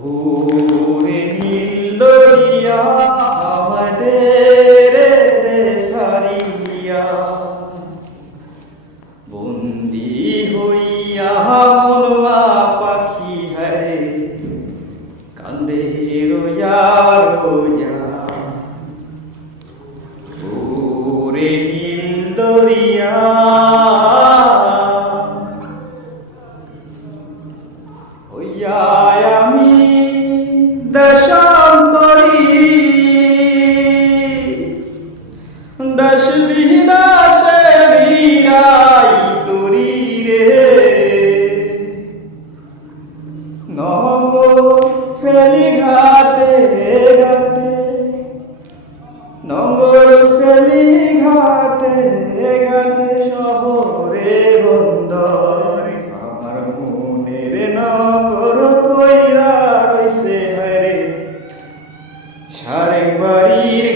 ভোরে নীল দরিয়া আমাদের সারিয়া বন্দি হইয়া মনোয়া পাখি হারে কান্দে রোয়া রোয়া ভোরে নীল দরিয়া হইয়া আমি দেশান্তরী দশ বিদাসে বিরাই তরি রে নগর ফেলি ঘাটে ঘাটে নগর ফেলি ঘাটে ঘাটে শহরে বন্দরে আমার মনের নগর তৈরা রইছে হরে সারে বাড়ির